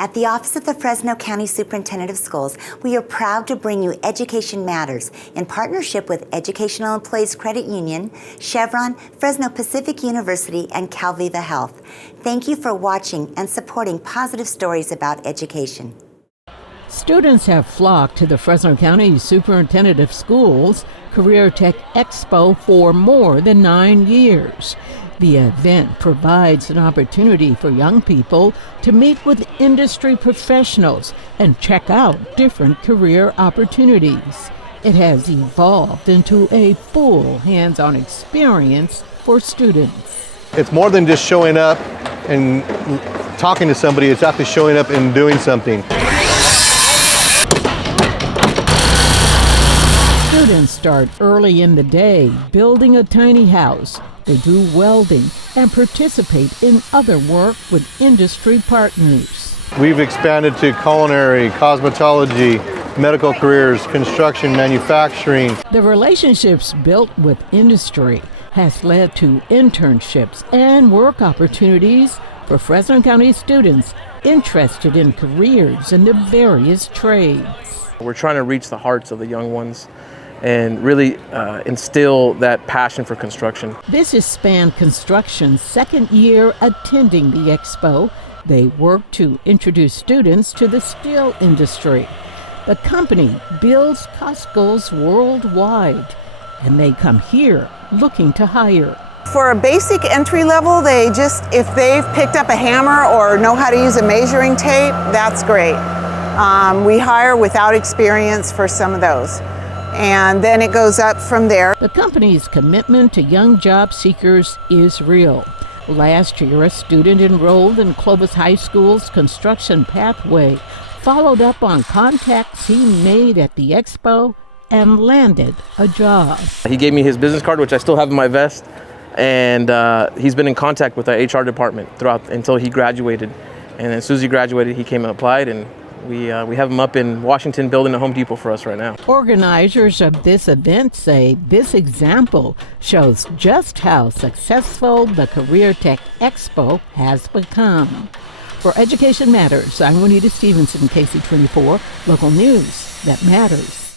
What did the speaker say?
At the Office of the Fresno County Superintendent of Schools, we are proud to bring you Education Matters in partnership with Educational Employees Credit Union, Chevron, Fresno Pacific University, and Calviva Health. Thank you for watching and supporting positive stories about education. Students have flocked to the Fresno County Superintendent of Schools Career Tech Expo for more than 9 years. The event provides an opportunity for young people to meet with industry professionals and check out different career opportunities. It has evolved into a full hands-on experience for students. It's more than just showing up and talking to somebody, it's actually showing up and doing something. Students start early in the day, building a tiny house. They do welding and participate in other work with industry partners. We've expanded to culinary, cosmetology, medical careers, construction, manufacturing. The relationships built with industry has led to internships and work opportunities for Fresno County students interested in careers in the various trades. We're trying to reach the hearts of the young ones and really instill that passion for construction. This is Span Construction's second year attending the expo. They work to introduce students to the steel industry. The company builds Costco's worldwide, and they come here looking to hire. For a basic entry level, if they've picked up a hammer or know how to use a measuring tape, that's great. We hire without experience for some of those. And then it goes up from there. The company's commitment to young job seekers is real. Last year, a student enrolled in Clovis High School's construction pathway followed up on contacts he made at the expo and landed a job. He gave me his business card, which I still have in my vest, and he's been in contact with our HR department throughout until he graduated. And as soon as he graduated, he came and applied, and we have him up in Washington building a Home Depot for us right now. Organizers of this event say this example shows just how successful the Career Tech Expo has become. For Education Matters, I'm Juanita Stevenson, KC24, local news that matters.